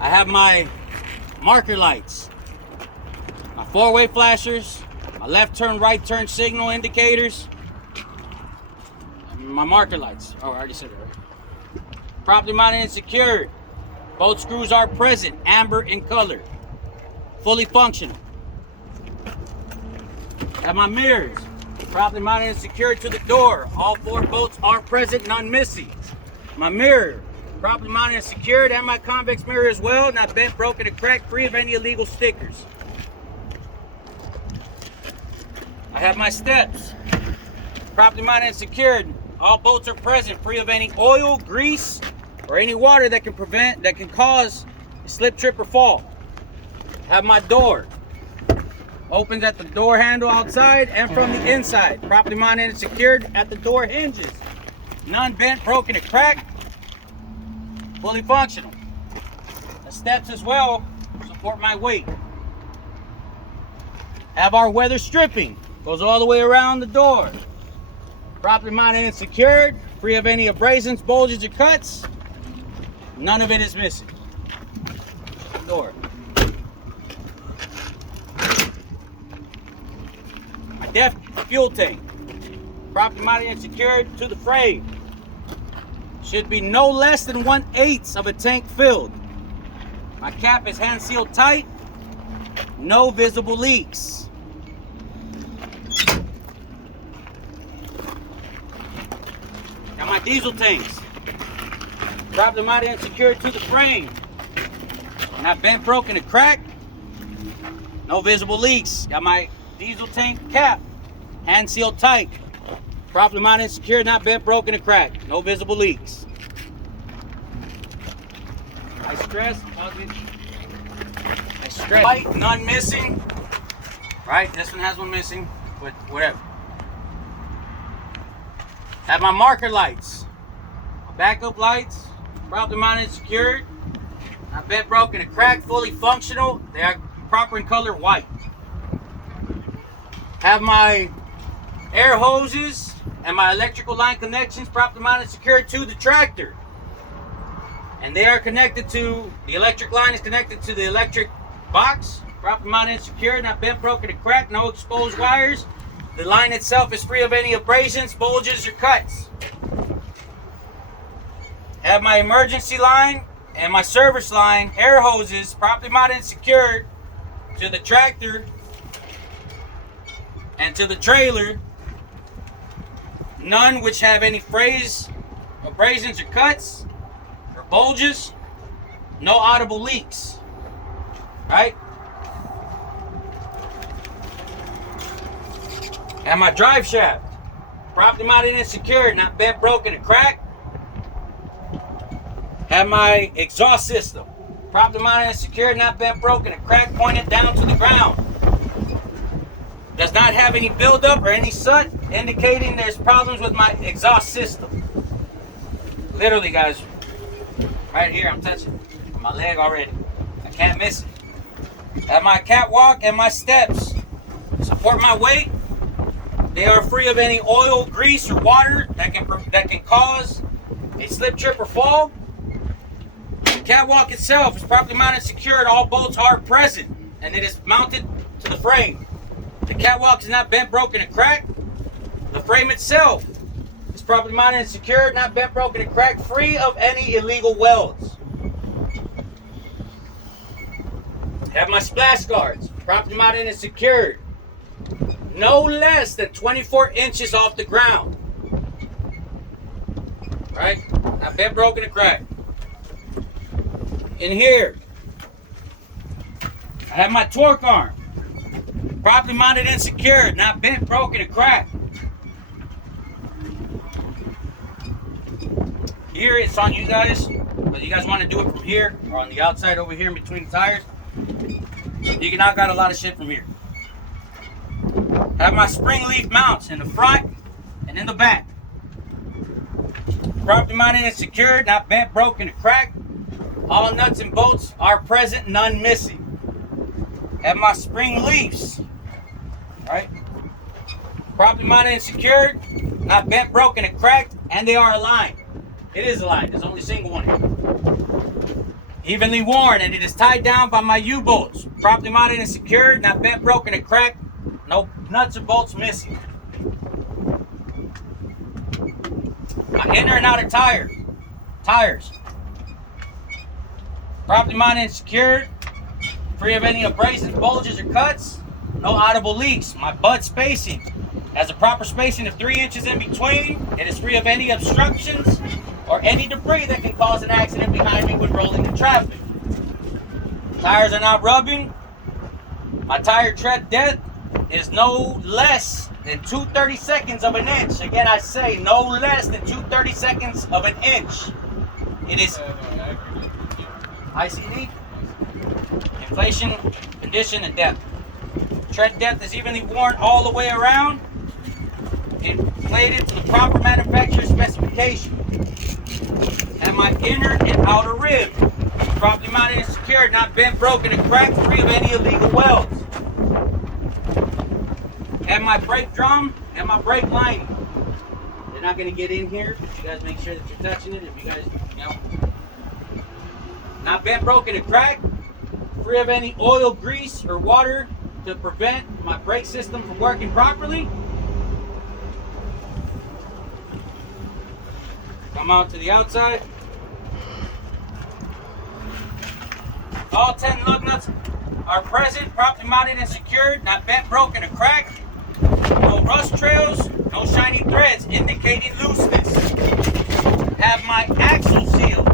I have my marker lights, my four-way flashers, my left turn, right turn signal indicators, and my marker lights. Oh, I already said it, right? Properly mounted and secured. Both screws are present, amber in color, fully functional. Have my mirrors, properly mounted and secured to the door. All four bolts are present, none missing. My mirror, properly mounted and secured, and my convex mirror as well, not bent, broken, or cracked, free of any illegal stickers. I have my steps, properly mounted and secured. All bolts are present, free of any oil, grease, or any water that can cause a slip, trip, or fall. Have my door. Opens at the door handle outside and from the inside. Properly mounted and secured at the door hinges. None bent, broken, or cracked. Fully functional. The steps as well support my weight. Have our weather stripping. Goes all the way around the door. Properly mounted and secured. Free of any abrasions, bulges, or cuts. None of it is missing. Door. My DEF fuel tank. Properly mounted and secured to the frame. Should be no less than 1/8 of a tank filled. My cap is hand sealed tight. No visible leaks. Got my diesel tanks. Properly mounted and secured to the frame. Not bent, broken, or cracked. No visible leaks. Got my diesel tank cap. Hand sealed tight. Properly mounted and secured, not bent, broken, or cracked. No visible leaks. I stress, light, none missing. Right, this one has one missing, but whatever. Have my marker lights. My backup lights. Properly mounted and secured. Not bent, broken, or cracked. Fully functional. They are proper in color white. Have my air hoses and my electrical line connections properly mounted and secured to the tractor. And they are connected to, the electric line is connected to the electric box. Properly mounted and secured, not bent, broken, or cracked. No exposed wires. The line itself is free of any abrasions, bulges, or cuts. Have my emergency line and my service line air hoses properly mounted and secured to the tractor and to the trailer. None which have any abrasions or cuts or bulges. No audible leaks. Right? And my drive shaft properly mounted and secured, not bent, broken, or cracked. Have my exhaust system properly mounted and secured, not bent, broken, or cracked, pointed down to the ground. Does not have any buildup or any soot, indicating there's problems with my exhaust system. Literally, guys, right here, I'm touching my leg already. I can't miss it. Have my catwalk and my steps support my weight. They are free of any oil, grease, or water that can cause a slip, trip, or fall. The catwalk itself is properly mounted and secured. All bolts are present, and it is mounted to the frame. The catwalk is not bent, broken, and cracked. The frame itself is properly mounted and secured, not bent, broken, and cracked, free of any illegal welds. Have my splash guards properly mounted and secured. No less than 24 inches off the ground. Right? Not bent, broken, or cracked. In here, I have my torque arm. Properly mounted and secured. Not bent, broken, or cracked. Here, it's on you guys. Whether you guys want to do it from here or on the outside over here in between the tires. You can knock out a lot of shit from here. Have my spring leaf mounts in the front and in the back. Properly mounted and secured, not bent, broken, or cracked. All nuts and bolts are present, none missing. Have my spring leaves, right? Properly mounted and secured, not bent, broken, or cracked, and they are aligned. It is aligned. There's only a single one here. Evenly worn, and it is tied down by my U-bolts. Properly mounted and secured, not bent, broken, and cracked. No nuts or bolts missing. My inner and outer tires. Properly mounted and secured, free of any abrasions, bulges, or cuts. No audible leaks. My bud spacing has a proper spacing of 3 inches in between. It is free of any obstructions or any debris that can cause an accident behind me when rolling in traffic. Tires are not rubbing. My tire tread depth is no less than 2/32 of an inch. Again, I say no less than 2/32 of an inch. It is ICD, inflation, condition, and depth. Tread depth is evenly worn all the way around and plated to the proper manufacturer specification. And my inner and outer rib, properly mounted and secured, not bent, broken, and cracked, free of any illegal welds. And my brake drum and my brake lining. They're not going to get in here. You guys make sure that you're touching it. If you guys, not bent, broken, and cracked, free of any oil, grease, or water to prevent my brake system from working properly. Come out to the outside. All 10 lug nuts are present, properly mounted and secured, not bent, broken, or cracked. No rust trails, no shiny threads indicating looseness. Have my axle sealed.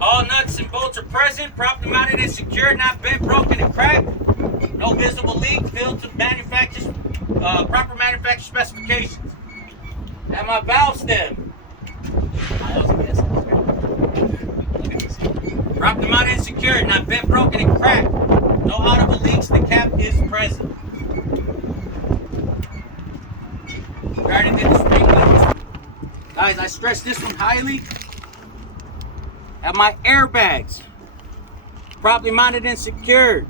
All nuts and bolts are present, properly mounted and secured, not bent, broken, and cracked. No visible leak, filled to proper manufacturer specifications. Have my valve stem. Properly mounted and secured, not bent, broken, and cracked. No audible leaks, the cap is present. Regarding the spring lights, guys, I stress this one highly. Have my airbags properly mounted and secured.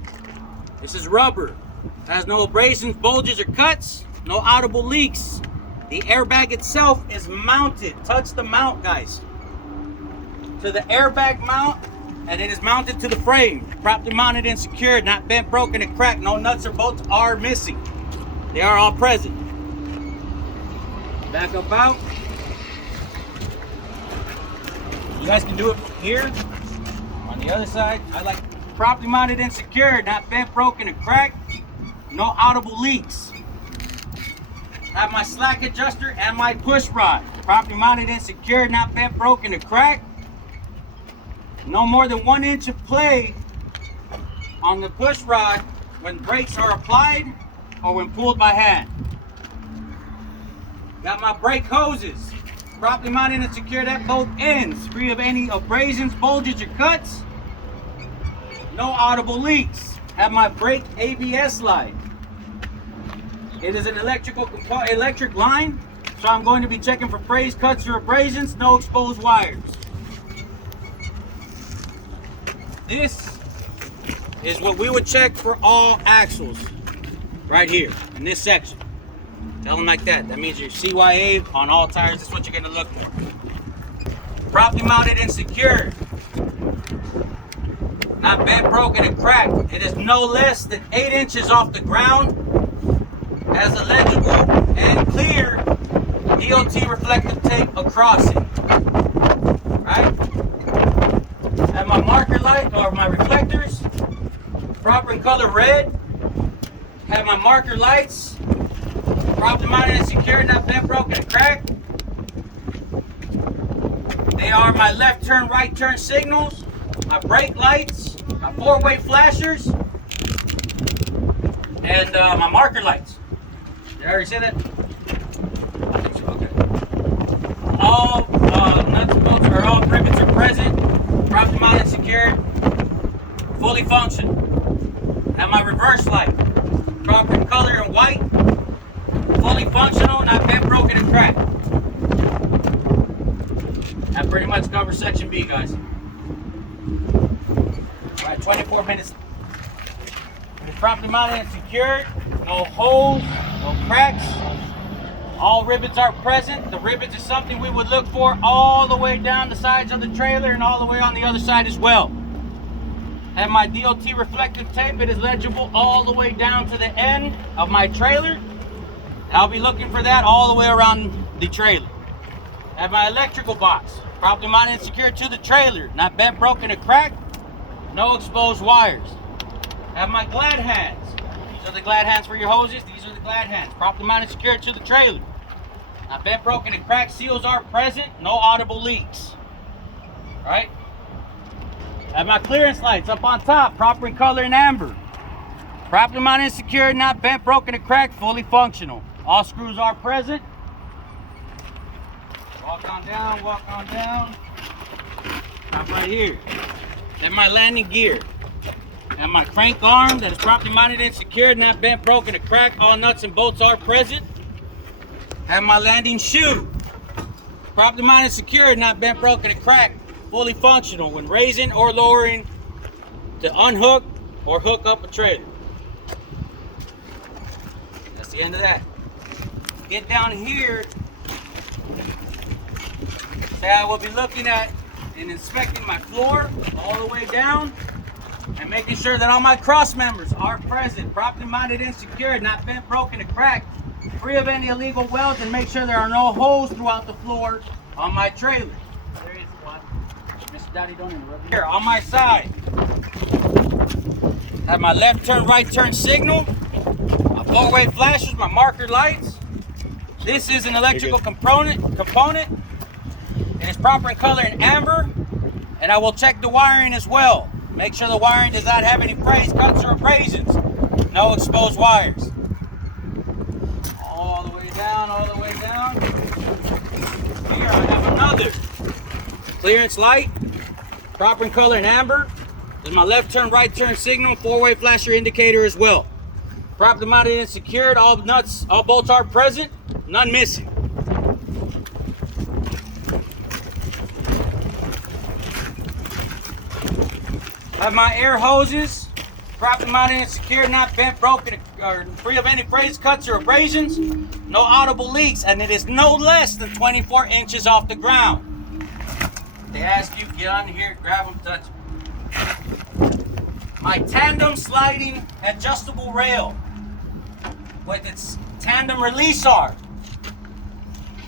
This is rubber. It has no abrasions, bulges, or cuts. No audible leaks. The airbag itself is mounted. Touch the mount, guys. To the airbag mount, and it is mounted to the frame. Properly mounted and secured, not bent, broken, and cracked. No nuts or bolts are missing. They are all present. Back up out. You guys can do it here. On the other side, I like properly mounted and secured, not bent, broken, and cracked. No audible leaks. Have my slack adjuster and my push rod. Properly mounted and secured, not bent, broken, or cracked. No more than 1 inch of play on the push rod when brakes are applied or when pulled by hand. Got my brake hoses. Properly mounted and secured at both ends, free of any abrasions, bulges, or cuts. No audible leaks. Have my brake ABS light. It is an electric line, so I'm going to be checking for frays, cuts, or abrasions. No exposed wires. This is what we would check for all axles, right here in this section. Tell them like that. That means your CYA on all tires. This is what you're going to look for. Properly mounted and secured. Not bent, broken, and cracked. It is no less than 8 inches off the ground. Has a legible and clear DOT reflective tape across it. Right? Have my marker light or my reflectors. Proper in color red. Have my marker lights. Properly mounted and secured, not bent, broken, and cracked. They are my left turn, right turn signals, my brake lights, my four-way flashers, and my marker lights. Did I already say that? I think so, okay. All nuts and bolts or all rivets are present, properly mounted and secured, fully functional. Have my reverse light, proper in color and white, fully functional, not bent, broken, and cracked. That pretty much covers section B, guys. All right, 24 minutes. When it's properly mounted and secured, no holes, no cracks, All rivets are present. The rivets is something we would look for all the way down the sides of the trailer and all the way on the other side as well. And my DOT reflective tape, it is legible all the way down to the end of my trailer. I'll be looking for that all the way around the trailer. Have my electrical box, properly mounted and secured to the trailer, not bent, broken, or cracked, no exposed wires. Have my glad hands. These are the glad hands for your hoses. These are the glad hands, properly mounted and secured to the trailer. Not bent, broken, and cracked. Seals are present, no audible leaks. Right? Have my clearance lights up on top, proper in color and amber. Properly mounted and secured, not bent, broken, or cracked, fully functional. All screws are present. Walk on down, walk on down. Stop right here. Have my landing gear. And my crank arm that is properly mounted and secured, not bent, broken, or cracked. All nuts and bolts are present. Have my landing shoe. Properly mounted and secured, not bent, broken, or cracked. Fully functional when raising or lowering to unhook or hook up a trailer. That's the end of that. Get down here. Say I will be looking at and inspecting my floor all the way down and making sure that all my cross members are present, properly mounted and secured, not bent, broken, or cracked, free of any illegal welds, and make sure there are no holes throughout the floor on my trailer. There is one. Mr. Daddy, don't interrupt me. Here, on my side, have my left turn, right turn signal, my four-way flashers, my marker lights. This is an electrical component. It is proper in color in amber, and I will check the wiring as well. Make sure the wiring does not have any frays, cuts, or abrasions. No exposed wires. All the way down, all the way down. Here I have another clearance light, proper in color in amber. There's my left turn, right turn signal, four-way flasher indicator as well. Properly mounted and secured, all nuts, all bolts are present, none missing. Have my air hoses, properly mounted and secured, not bent, broken, or free of any frays, cuts, or abrasions. No audible leaks, and it is no less than 24 inches off the ground. They ask you, get on here, grab them, touch them. My tandem sliding adjustable rail with its tandem release arm.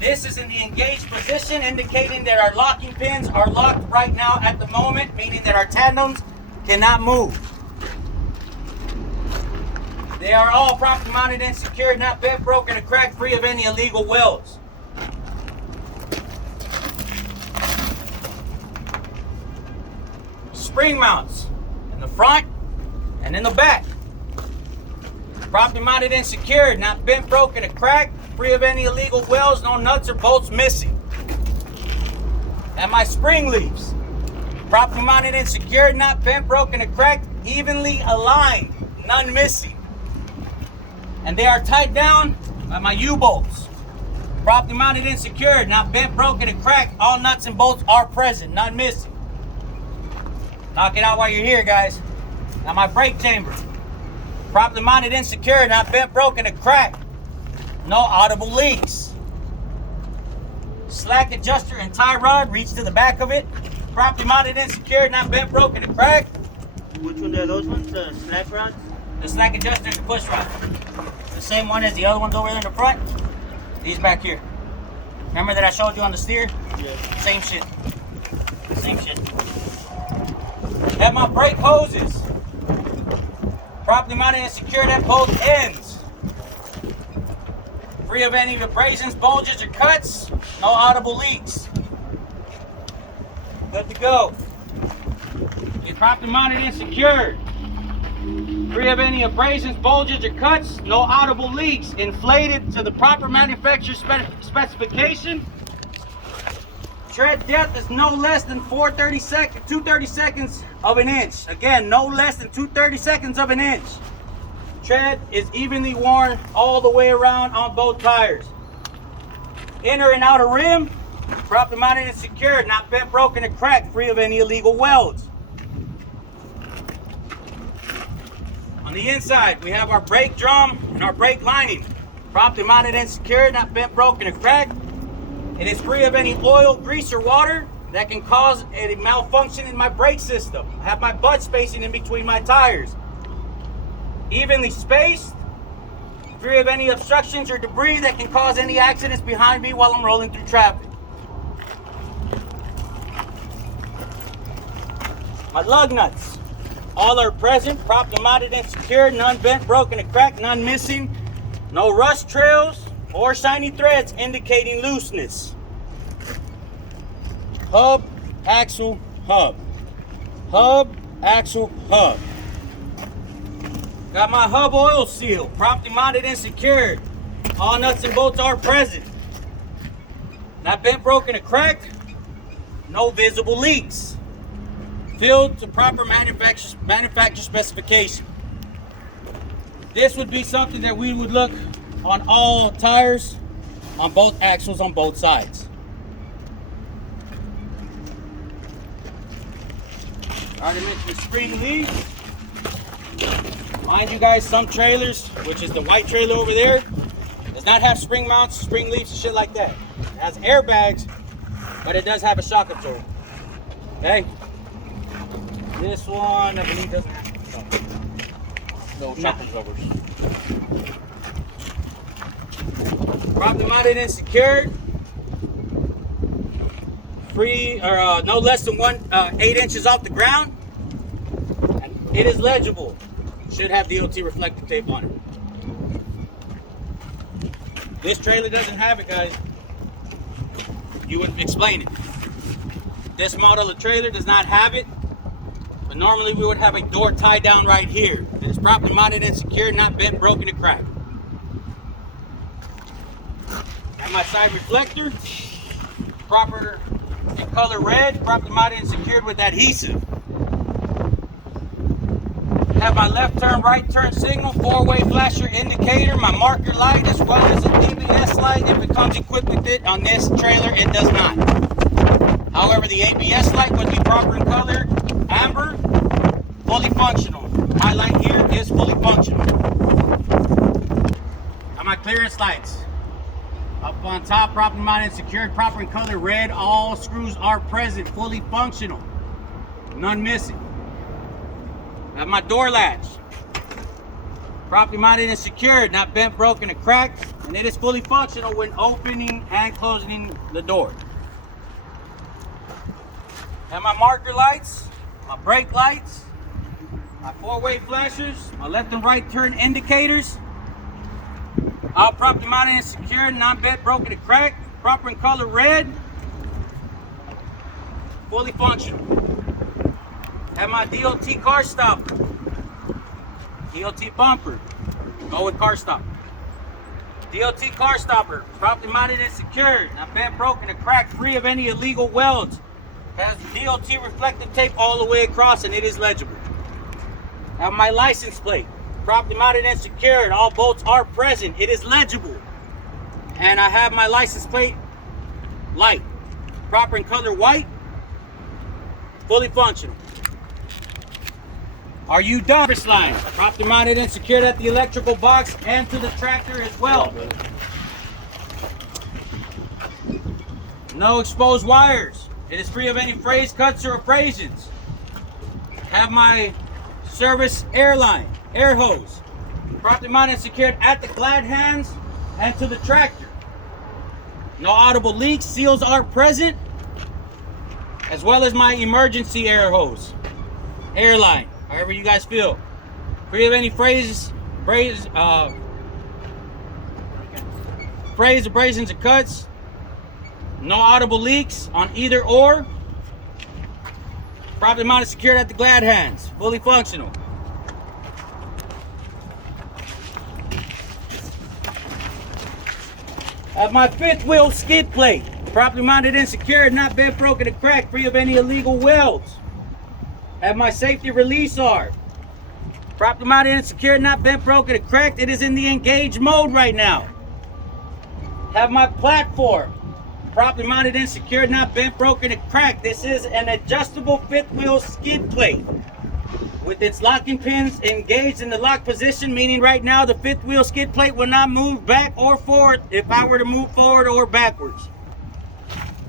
This is in the engaged position, indicating that our locking pins are locked right now at the moment, meaning that our tandems cannot move. They are all properly mounted and secured, not bent, broken, or cracked, free of any illegal welds. Spring mounts in the front and in the back. Properly mounted and secured, not bent, broken, or cracked, free of any illegal welds, no nuts or bolts missing. And my spring leaves, properly mounted and secured, not bent, broken, or cracked, evenly aligned, none missing. And they are tied down by my U-bolts. Properly mounted and secured, not bent, broken, or cracked, all nuts and bolts are present, none missing. Knock it out while you're here, guys. Now my brake chamber, properly mounted and secured, not bent, broken, or cracked, no audible leaks. Slack adjuster and tie rod, reach to the back of it, properly mounted and secured, not bent, broken, or cracked. Which one are those ones? The slack rods? The slack adjuster and the push rod. The same one as the other ones over there in the front. These back here. Remember that I showed you on the steer? Yeah. Same shit. Same shit. Have my brake hoses, properly mounted and secured at both ends. Free of any abrasions, bulges, or cuts. No audible leaks. Good to go. It's properly mounted and secured. Free of any abrasions, bulges, or cuts. No audible leaks. Inflated to the proper manufacturer specification. Tread depth is no less than 230 seconds of an inch. Again, no less than 230 seconds of an inch. Tread is evenly worn all the way around on both tires. Inner and outer rim, properly mounted and secured, not bent, broken, or cracked, free of any illegal welds. On the inside, we have our brake drum and our brake lining, properly mounted and secured, not bent, broken, or cracked. It is free of any oil, grease, or water that can cause a malfunction in my brake system. I have my butt spacing in between my tires. Evenly spaced, free of any obstructions or debris that can cause any accidents behind me while I'm rolling through traffic. My lug nuts, all are present, properly mounted and secured, none bent, broken, or cracked, none missing, no rust trails or shiny threads indicating looseness. Hub, axle, hub. Hub, axle, hub. Got my hub oil seal, properly mounted and secured. All nuts and bolts are present. Not bent, broken, or cracked. No visible leaks. Filled to proper manufacturer specification. This would be something that we would look on all tires, on both axles, on both sides. Already mentioned the spring lead. Mind you guys, some trailers, which is the white trailer over there, does not have spring mounts, spring leaves, and shit like that. It has airbags, but it does have a shock absorber. Okay? This one, I believe, doesn't have no shock absorbers. Properly mounted and secured. Free or no less than 8 inches off the ground. And it is legible. Should have DOT reflective tape on it. This trailer doesn't have it, guys. You would explain it. This model of trailer does not have it. But normally we would have a door tied down right here. It is properly mounted and secured, not bent, broken, or cracked. Got my side reflector, proper in color red, properly mounted and secured with adhesive. Have my left turn, right turn signal, four-way flasher indicator, my marker light, as well as a ABS light. If it comes equipped with it on this trailer, it does not. However, the ABS light would be proper in color, amber, fully functional. My light here is fully functional. Got my clearance lights. Up on top, properly mounted and secured, proper in color red. All screws are present, fully functional. None missing. Got my door latch. Properly mounted and secured, not bent, broken, or cracked. And it is fully functional when opening and closing the door. Got my marker lights, my brake lights, my four-way flashers, my left and right turn indicators. All properly mounted and secured, not bent, broken, or cracked. Proper in color red. Fully functional. Have my DOT car stopper. DOT bumper. Go with car stopper. DOT car stopper. Properly mounted and secured, not bent, broken, or cracked. Free of any illegal welds. Has DOT reflective tape all the way across, and it is legible. Have my license plate. Properly mounted and secured. All bolts are present. It is legible. And I have my license plate light. Proper in color white. Fully functional. Are you done? Service line. Properly mounted and secured at the electrical box and to the tractor as well. No exposed wires. It is free of any frays, cuts, or abrasions. Have my service air hose. Properly mounted and secured at the glad hands and to the tractor. No audible leaks. Seals are present, as well as my emergency air hose. Airline, however you guys feel. Free of any frays, abrasions, or cuts. No audible leaks on either or. Properly mounted, secured at the glad hands. Fully functional. Have my fifth wheel skid plate. Properly mounted and secured, not bent, broken, or cracked. Free of any illegal welds. Have my safety release arm. Properly mounted and secured, not bent, broken, or cracked. It is in the engage mode right now. Have my platform. Properly mounted and secured, not bent, broken, or cracked. This is an adjustable fifth wheel skid plate. with its locking pins engaged in the lock position, meaning right now the fifth wheel skid plate will not move back or forward if I were to move forward or backwards.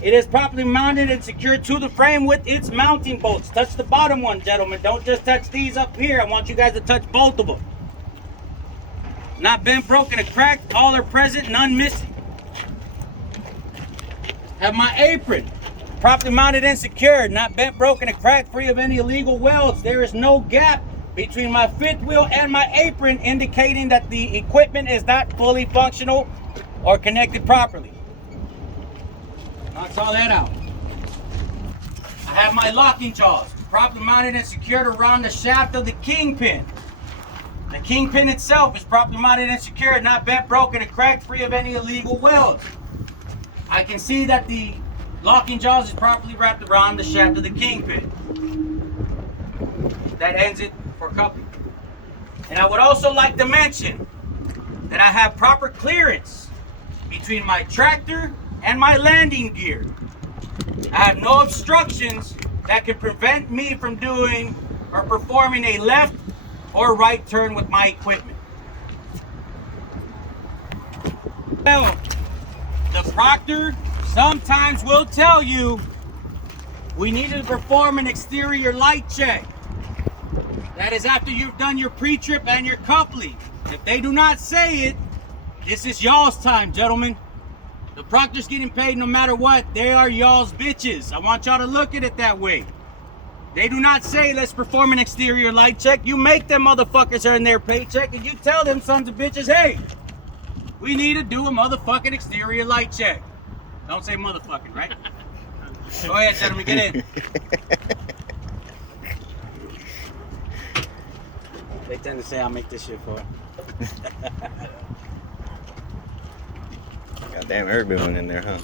It is properly mounted and secured to the frame with its mounting bolts. Touch the bottom one, gentlemen. Don't just touch these up here. I want you guys to touch both of them. Not bent, broken, or cracked. All are present, none missing. Have my apron properly mounted and secured, not bent, broken, and cracked, free of any illegal welds. There is no gap between my fifth wheel and my apron, indicating that the equipment is not fully functional or connected properly. Knocks all that out. I have my locking jaws properly mounted and secured around the shaft of the kingpin. The kingpin itself is properly mounted and secured, not bent, broken, and cracked, free of any illegal welds. I can see that the locking jaws is properly wrapped around the shaft of the kingpin. That ends it for coupling. And I would also like to mention that I have proper clearance between my tractor and my landing gear. I have no obstructions that can prevent me from doing or performing a left or right turn with my equipment. Well, the proctor sometimes will tell you we need to perform an exterior light check. That is after you've done your pre-trip and your coupling. If they do not say it, this is y'all's time, gentlemen. The proctor's getting paid no matter what. They are y'all's bitches. I want y'all to look at it that way. They do not say, let's perform an exterior light check. You make them motherfuckers earn their paycheck and you tell them sons of bitches, hey, we need to do a motherfucking exterior light check. Don't say motherfucking, right? Go ahead, gentlemen, get in. They tend to say I'll make this shit for it. Goddamn, everyone in there, huh?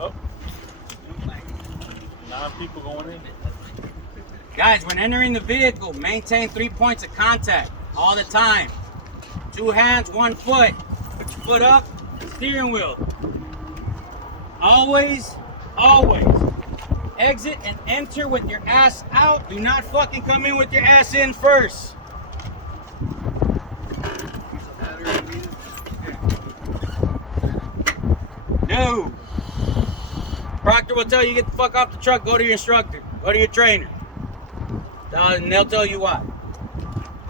Oh. 9 people going in. Guys, when entering the vehicle, maintain 3 points of contact all the time. 2 hands, 1 foot. Put your foot up, steering wheel. Always, always exit and enter with your ass out. Do not fucking come in with your ass in first. No. Proctor will tell you, get the fuck off the truck, go to your instructor, go to your trainer. And they'll tell you why.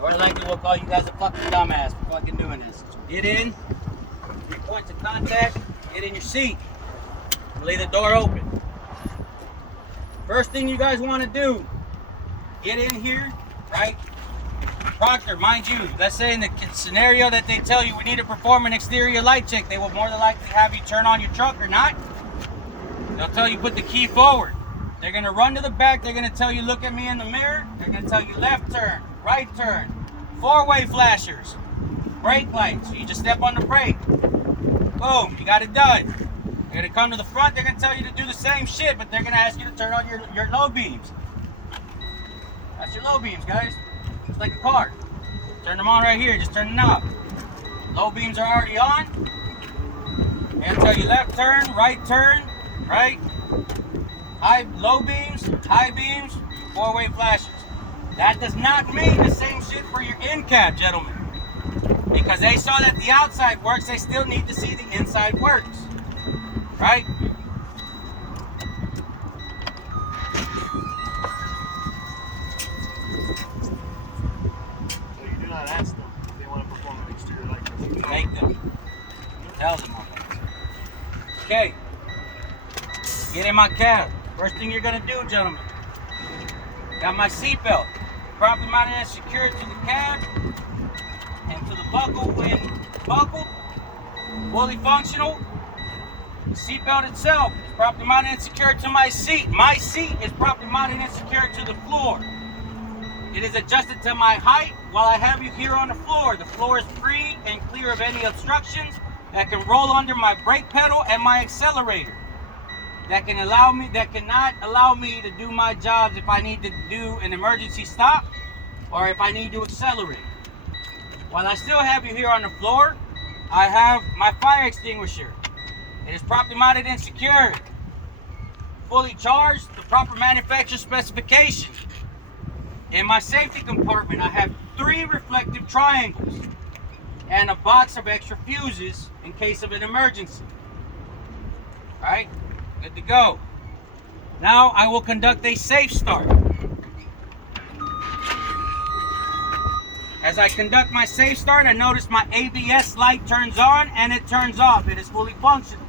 Or likely we'll call you guys a fucking dumbass for fucking doing this. So get in, 3 points of contact, get in your seat, and leave the door open. First thing you guys want to do, get in here, right? Proctor, mind you, let's say in the scenario that they tell you we need to perform an exterior light check, they will more than likely have you turn on your truck or not. They'll tell you put the key forward. They're going to run to the back. They're going to tell you look at me in the mirror. They're going to tell you left turn, right turn, 4-way flashers, brake lights. You just step on the brake. Boom, you got it done. They're going to come to the front. They're going to tell you to do the same shit, but they're going to ask you to turn on your low beams. That's your low beams, guys. It's like a car. Turn them on right here. Just turn the knob. Low beams are already on. They'll tell you left turn, right, right? Low beams, high beams, 4-way flashers. That does not mean the same shit for your end cap, gentlemen. Because they saw that the outside works, they still need to see the inside works. Right? So you do not ask them if they want to perform an exterior light check. Make them. Tell them. Okay. Get in my cab. First thing you're gonna do, gentlemen. Got my seatbelt properly mounted and secured to the cab and to the buckle when buckled, fully functional. The seatbelt itself is properly mounted and secured to my seat. My seat is properly mounted and secured to the floor. It is adjusted to my height while I have you here on the floor. The floor is free and clear of any obstructions that can roll under my brake pedal and my accelerator. That cannot allow me to do my jobs if I need to do an emergency stop or if I need to accelerate. While I still have you here on the floor, I have my fire extinguisher. It is properly mounted and secured. fully charged, the proper manufacturer specification. In my safety compartment, I have 3 reflective triangles and a box of extra fuses in case of an emergency. All right, good to go. Now I will conduct a safe start. As I conduct my safe start, I notice my ABS light turns on and it turns off. It is fully functional.